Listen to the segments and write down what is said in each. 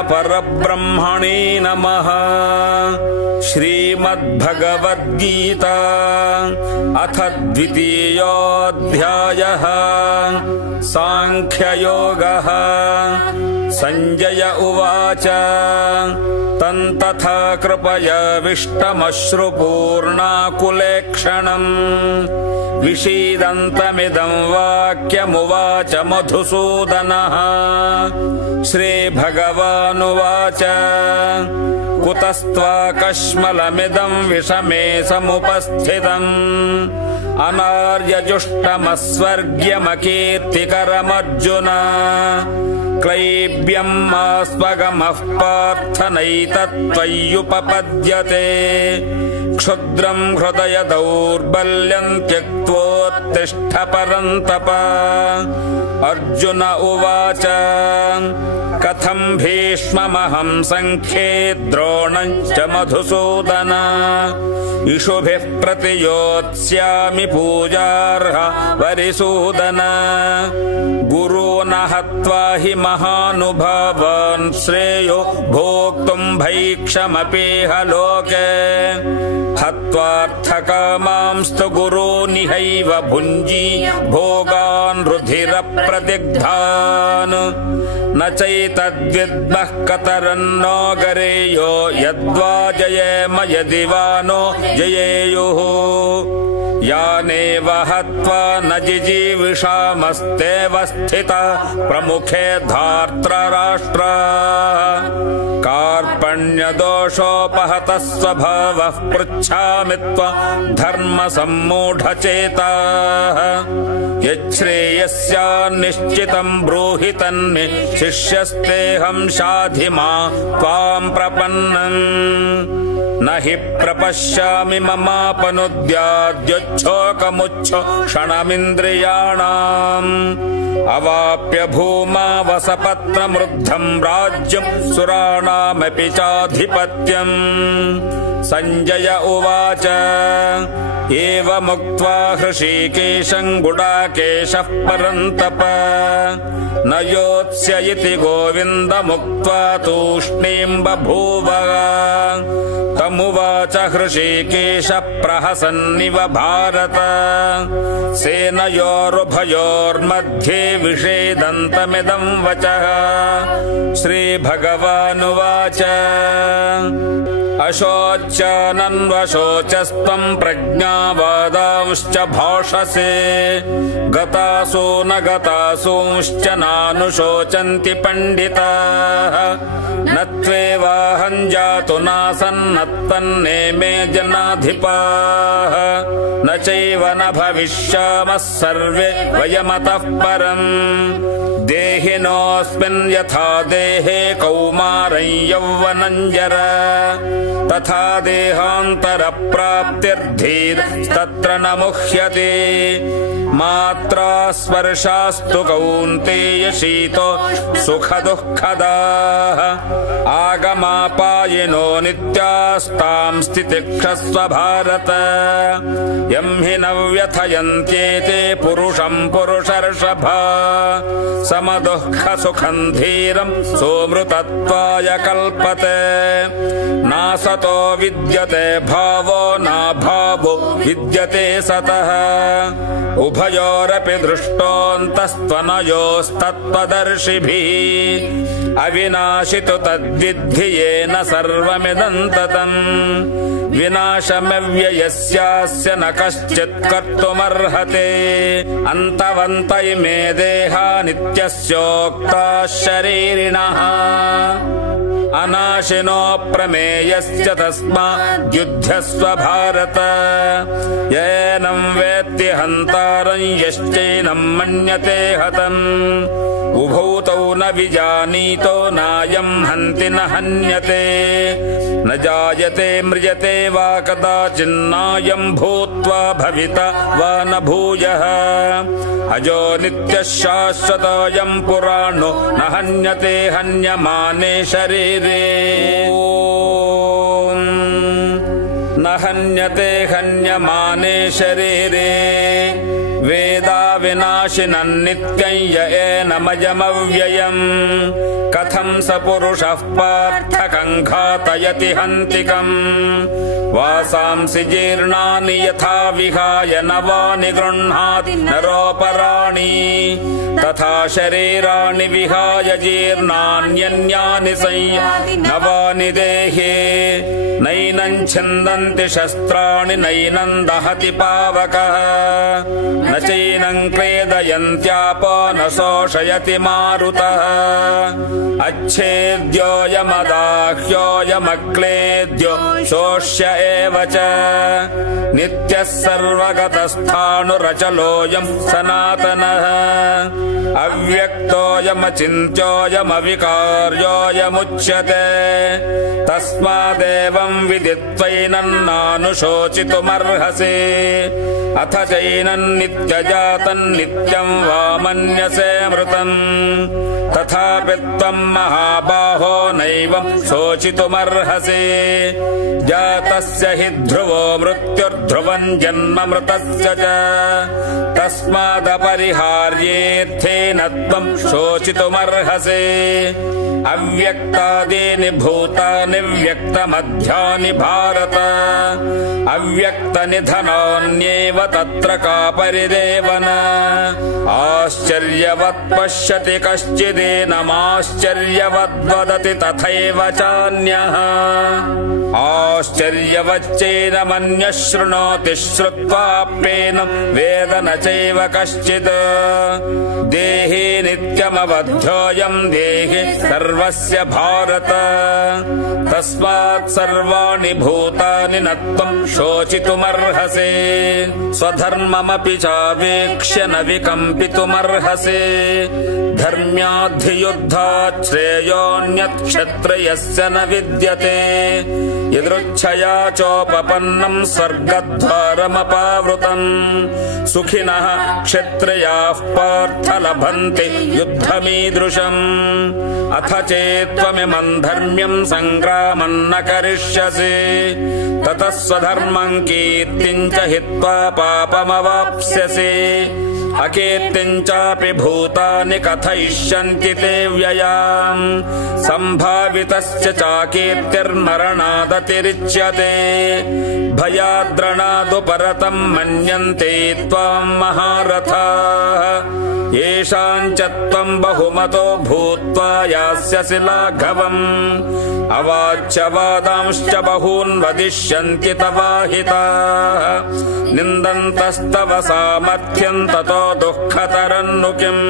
परब्रह्मणे नमः। श्रीमद्भगवद्गीता अथ द्वितीयोऽध्यायः सांख्ययोगः। संजय उवाच तन्तथा कृपयाविष्टमश्रुपूर्णाकुलेक्षणम् विषीदन्तमिदं वाक्यमुवाच मधुसूदनः। श्रीभगवानुवाच कुतस्त्वाकश्मलमिदं विषमे समुपस्थितम् अनार्यजुष्टमस्वर्ग्यमकीर्तिकरमर्जुन। क्लैब्यम् आस्पगमः पार्थ नैतत्त्वय्युपपद्यते। क्षुद्रम् हृदय दौर्बल्यम् त्यक्त्वोत्तिष्ठ परन्तप। अर्जुन उवाच कथम् भीष्ममहम् सङ्ख्ये द्रोणम् च मधुसूदन। इषुभिः प्रतियोत्स्यामि पूजार्ह वरिसूदन। गुरून् हत्वा हि महानुभावान् श्रेयो भोक्तुम् भैक्षमपीह लोके। हत्वार्थकामांस्तु गुरूनिहैव भुञ्जी भोगान् रुधिरप्रदिग्धान्। न चैतद्विद्मः कतरन्नो गरेयो यद्वा जयेम यदि वा नो जयेयुः। यानेव हत्वा न जिजीविषामस्तेव स्थिता प्रमुखे धार्तराष्ट्राः। कार्पण्यदोषोपहतः स्वभावः पृच्छामि त्वां धर्मसम्मूढचेताः। यच्छ्रेयस्यान्निश्चितं ब्रूहि तन्मे शिष्यस्तेऽहं शाधि मा त्वां प्रपन्नम्। न हि प्रपश्यामि ममापनुद्याद्योच्छोकमुच्छो क्षणमिन्द्रियाणाम्। अवाप्य भूमा वसपत्रमृद्धं राज्यं सुराणामपि चाधिपत्यम्। संजय उवाच एवमुक्त्वा हृषीकेशं गुडाकेशः परन्तप। न योत्स्य इति गोविन्दमुक्त्वा तूष्णीं बभूव। तमुवाच हृषीकेशः प्रहसन्निव भारत। सेनयोरुभयोर्मध्ये विषेदन्तमिदं वचः। श्रीभगवानुवाच अशोच्यानन्वशोचस्त्वं प्रज्ञावादांश्च भाषसे। गतासो न गतासूंश्च नानुशोचन्ति पण्डिताः। न त्वेवाहं जातु नासन्नत्तन्नेमे जनाधिपाः। न चैव न भविष्यामः सर्वे वयमतः परम्। देहिनोऽस्मिन् यथा देहे कौमारं यौवनं जरा। तथा देहान्तरप्राप्तिर्धीरस्तत्र न मुह्यते। मात्रा स्पर्शास्तु कौन्तेय शीतो सुखदुःखदाः। आगमापायिनो नित्यास्तां स्थितिक्षस्व भारत। यं हि न व्यथयन्त्येते पुरुषं पुरुषर्षभा। समदुःखसुखं धीरं सोमृतत्वाय कल्पते। नासतो विद्यते भावो नाभावो विद्यते सतः। उभयोरपि दृष्टोऽन्तस्त्वनयोस्तत्त्वदर्शिभिः। अविनाशि तु तद्विद्धि येन सर्वमिदं ततम्। विनाशमव्ययस्यास्य न कश्चित् कर्तुमर्हते। अन्तवन्त इमे देहा नित्यस्योक्ताः शरीरिणः। अनाशिनो प्रमेयश्च तस्माद्युध्यस्व भारत येनं वेत्ति हन्तारं यश्चैनं मन्यते हतम् उभौ तौ न विजानीतो नायं हन्ति न हन्यते न जायते म्रियते वा कदाचिन्नायं भूत्वा भविता वा न भूयः अजो नित्यः शाश्वतोऽयं पुराणो न हन्यते हन्यमाने शरीरे न हन्यते हन्यमाने शरीरे वेदा विनाशिनं नित्यं य एनमजमव्ययम् कथं स पुरुषः पार्थ कं घातयति हन्तिकम् वासांसि जीर्णानि यथा विहाय नवानि गृह्णाति नरोपराणि तथा शरीराणि विहाय जीर्णान्यन्यानि संयाति नवानि देहे नैनं छिन्दन्ति शस्त्राणि नैनं दहति पावकः न चैनं क्लेदयन्त्यापो न शोषयति मारुतः अच्छेद्योऽयमदाह्योऽयमक्लेद्यो शोष्य एव च नित्यः सर्वगतस्थाणुरचलोऽयं सनातनः अव्यक्तोऽयमचिन्त्योऽयमविकार्योऽयमुच्यते तस्मादेवं विदित्वैनं नानुशोचितुमर्हसि अथ चैनं नित्यजातं नित्यं वा मन्यसे मृतम् तथापि त्वं महाबाहो नैवं शोचितुमर्हसि जातस्य हि ध्रुवो मृत्युर्ध्रुवं जन्म मृतस्य च तस्मादपरिहार्येऽर्थेन त्वं शोचितुमर्हसि अव्यक्तादीनि भूतानि व्यक्तमध्यानि भारत अव्यक्तनिधनान्येव तत्र का परिदेवना आश्चर्यवत् पश्यति कश्चिदेनमाश्चर्यवद्वदति तथैव चान्यः आश्चर्यवच्चैनमन्यः शृणोति श्रुत्वाप्येनं वेद न चैव कश्चित् देहे नित्यमवध्योऽयं देहे सर्वस्य भारत तस्मात् सर्वाणि भूतानि न त्वं शोचितुमर्हसि स्वधर्ममपि चावेक्ष्य न विकम्पितुमर्हसि धर्म्याद्धियुद्धात् श्रेयोऽन्यत् क्षत्रियस्य न विद्यते यदृच्छया चोपपन्नं स्वर्गद्वारमपावृतम् सुखिनः क्षत्रियाः पार्थ लभन्ते युद्धमीदृशम् अथ चेत्त्वमिमं धर्म्यं सङ्ग्रामं न करिष्यसि ततः स्वधर्मं कीर्तिं च हित्वा पापमवाप्स्यसि अकीर्तिं चापि भूतानि कथयिष्यन्ति ते व्ययाम् सम्भावितस्य चाकीर्तिर्मरणादतिरिच्यते भयाद्रणादुपरतं मन्यन्ते त्वां महारथाः येषां च त्वं बहुमतो भूत्वा यास्यसि लाघवम् अवाच्यवादांश्च बहून् वदिष्यन्ति तवाहिताः निन्दन्तस्तव सामर्थ्यं ततो दुःखतरन्नु किम्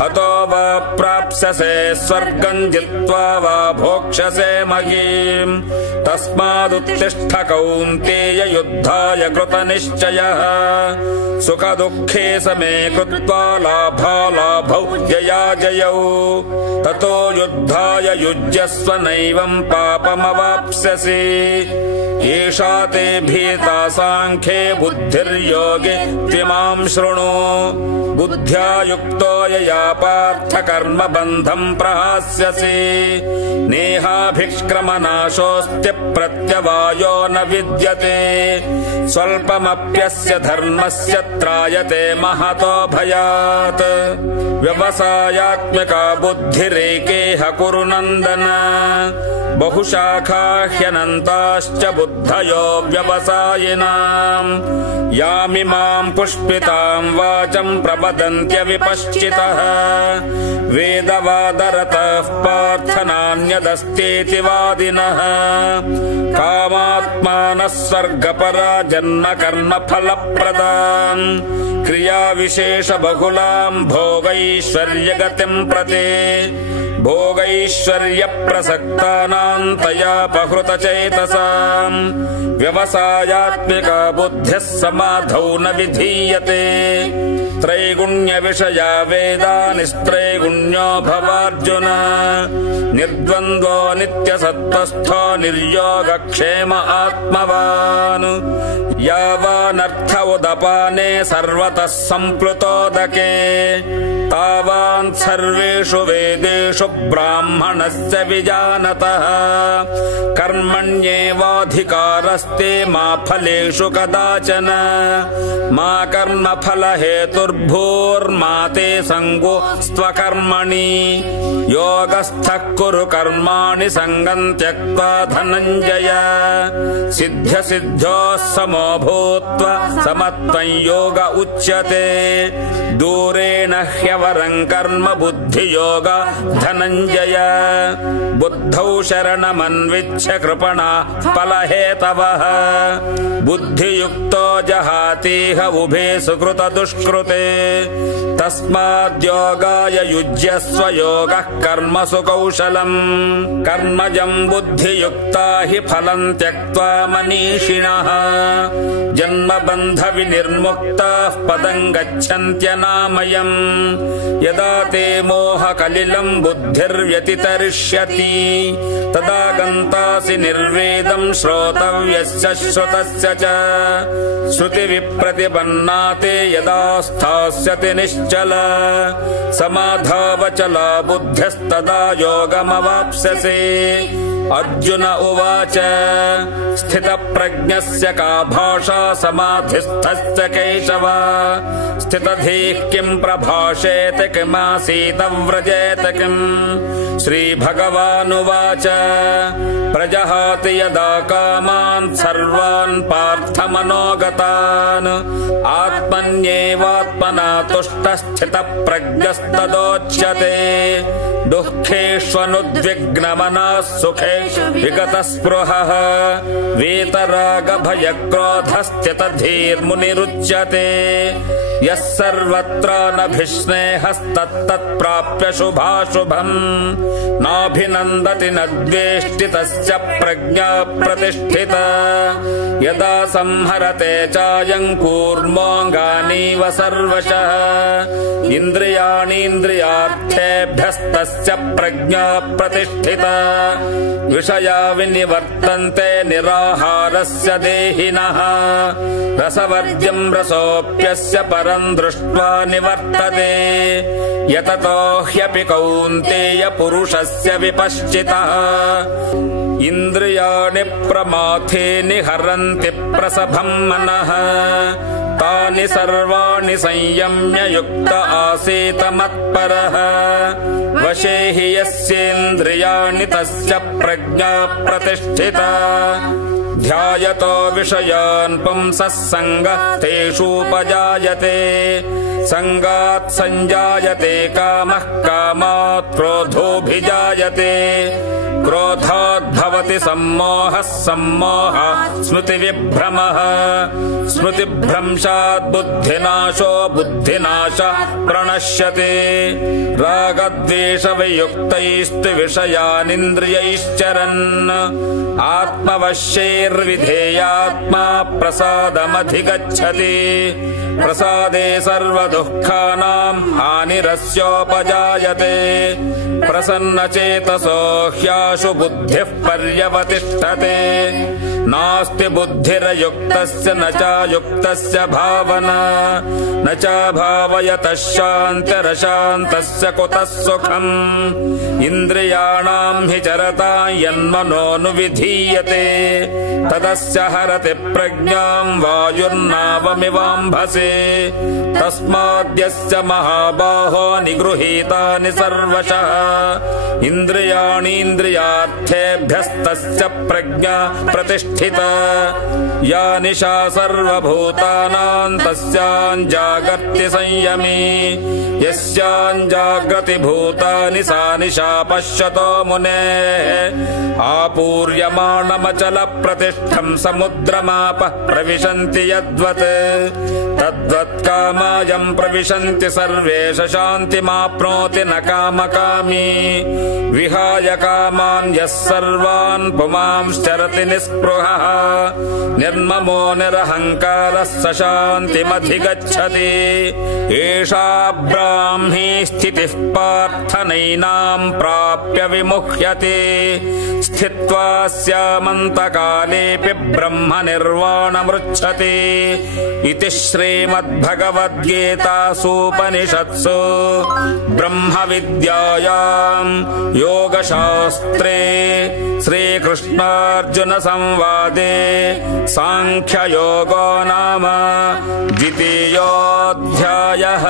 हतो वा प्राप्स्यसे स्वर्गं जित्वा वा भोक्ष्यसे महीम् तस्मादुत्तिष्ठ कौन्तेय युद्धाय कृतनिश्चयः सुखदुःखे समे कृत्वा लाभालाभौ जयाजयौ ततो युद्धाय युज्यस्व नैवं पापमवाप्स्यसि एषा ते भीता साङ्ख्ये बुद्धिर्योगे त्विमां शृणु बुद्ध्या युक्तो यया पार्थ कर्मबन्धं प्रहास्यसि नेहाभिष्क्रमनाशोऽस्ति प्रत्यवायो न विद्यते स्वल्पमप्यस्य धर्मस्य त्रायते महतो भयात् व्यवसायात्मिका बुद्धिरेकेह कुरु नन्दन बहुशाखा ह्यनन्ताश्च बुद्धयो व्यवसायिनाम् यामिमां पुष्पितां वाचं प्रवदन्त्यविपश्चितः वेदवादरतः पार्थ नान्यदस्तीति वादिनः कामात्मानः स्वर्गपरा जन्म कर्म फलप्रदाम् क्रियाविशेष बहुलां भोगैश्वर्यगतिं प्रति भोगैश्वर्यप्रसक्तानां तयापहृतचेतसां व्यवसायात्मिका बुद्धिः समाधौ न विधीयते त्रैगुण्यविषया वेदा निस्त्रैगुण्यो भवार्जुन निर्द्वन्द्वो नित्यसत्त्वस्थो निर्योगक्षेम आत्मवान् यावानर्थ उदपाने सर्वतः सम्प्लुतोदके तावान् सर्वेषु वेदेषु ब्राह्मणस्य विजानतः कर्मण्येवाधिकारस्ते मा फलेषु कदाचन मा कर्मफलहेतुर्भूर्मा ते सङ्गो स्वकर्मणि योगस्थः कुरु कर्माणि सङ्गं त्यक्त्वा धनञ्जय सिद्ध्यसिद्ध्योः समो भूत्वा समत्वं योग उच्यते दूरेण ह्यवरं कर्म बुद्धियोग धनञ्जय बुद्धौ शरणमन्विच्य कृपणा फलहेतवः बुद्धियुक्तो जहातीह उभे सुकृतदुष्कृते तस्माद्योगाय युज्यस्व योगः कर्मसु कौशलम् कर्मजं बुद्धियुक्ता हि फलं त्यक्त्वा मनीषिणः जन्मबन्धविनिर्मुक्ताः पदं गच्छन्त्यनामयम् यदा ते मोहकलिलं बुद्धिर्व्यतितरिष्यति तदा गन्तासि निर्वेदं श्रोतव्यस्य श्रुतस्य च श्रुतिविप्रतिपन्ना ते यदा स्थास्यति निश्चला समाधावचला बुद्ध्यस्तदा योगमवाप्स्यसि अर्जुन उवाच स्थितप्रज्ञस्य का भाषा समाधिस्थस्य केशव स्थितधीः किं प्रभाषेत किमासीत व्रजेत किम् श्रीभगवानुवाच प्रजहाति यदा कामान् सर्वान् पार्थमनोगतान् आत्मन्येवात्मना तुष्टस्थितप्रज्ञस्तदोच्यते दुःखेष्वनुद्विग्नमनः सुखेषु विगतस्पृहः वीतरागभयक्रोधस्थितधीर्मुनिरुच्यते यः सर्वत्र नभिस्नेहस्तत्तत्प्राप्य शुभाशुभम् नाभिनन्दति न द्वेष्टि तस्य प्रज्ञा प्रतिष्ठिता यदा संहरते चायं कूर्मोऽङ्गानीव सर्वशः इन्द्रियाणीन्द्रियार्थेभ्यस्तस्य प्रज्ञा प्रतिष्ठिता विषया विनिवर्तन्ते निराहारस्य देहिनः रसवर्ज्यं रसोऽप्यस्य परं दृष्ट्वा निवर्तते यततो ह्यपि कौन्तेय पुरुषस्य विपश्चितः इन्द्रियाणि प्रमाथे निहरन्ति प्रसभं मनः तानि सर्वाणि संयम्य युक्त आसीत मत्परः वशे हि यस्येन्द्रियाणि तस्य प्रज्ञा प्रतिष्ठिता ध्यायतो विषयान् पुंसः सङ्गः तेषूपजायते सङ्गात् सञ्जायते कामः कामात् क्रोधोऽभिजायते क्रोधाद्भवति सम्मोहः सम्मोहात् स्मृतिविभ्रमः स्मृतिभ्रंशात् बुद्धिनाशो बुद्धिनाशः प्रणश्यते रागद्वेषवियुक्तैस्तु विषयानिन्द्रियैश्चरन् आत्मवश्यैर्विधेयात्मा प्रसादमधिगच्छति प्रसादे सर्वदुःखानां हानिरस्योपजायते प्रसन्नचेतसो ह्याशु बुद्धिः पर्यवतिष्ठते नास्ति बुद्धिरयुक्तस्य न चायुक्तस्य भावना न चाभावयतः शान्तिरशान्तस्य कुतः सुखम् इन्द्रियाणां हि चरता यन्मनोऽनुविधीयते तदस्य हरति प्रज्ञां वायुर्नावमिवाम्भसे तस्माद्यस्य महाबाहो निगृहीतानि सर्वशः इन्द्रियाणीन्द्रियार्थेभ्यस्तस्य प्रज्ञा प्रतिष्ठिता या निशा सर्वभूतानां तस्यां जागर्ति संयमी यस्याञ्जाग्रति भूतानि सा निशा पश्यतो मुनेः आपूर्यमाणमचल प्रतिष्ठम् समुद्रमापः प्रविशन्ति यद्वत् तद्वत् कामायम् प्रविशन्ति सर्वे शान्तिमाप्नोति न कामकामी विहाय कामान् यः सर्वान् पुमांश्चरति निःस्पृहः निर्ममो निरहङ्कारः स शान्तिमधिगच्छति एषा ब्राह्मी स्थितिः पार्थ नैनाम् प्राप्य विमुह्यते स्थित्वा स्यामन्तकालेऽपि ब्रह्म निर्वाणमृच्छति इति श्रीमद्भगवद्गीतासूपनिषत्सु ब्रह्मविद्यायाम् योगशास्त्रे श्रीकृष्णार्जुन संवादे सांख्ययोगो नाम द्वितीयोऽध्यायः।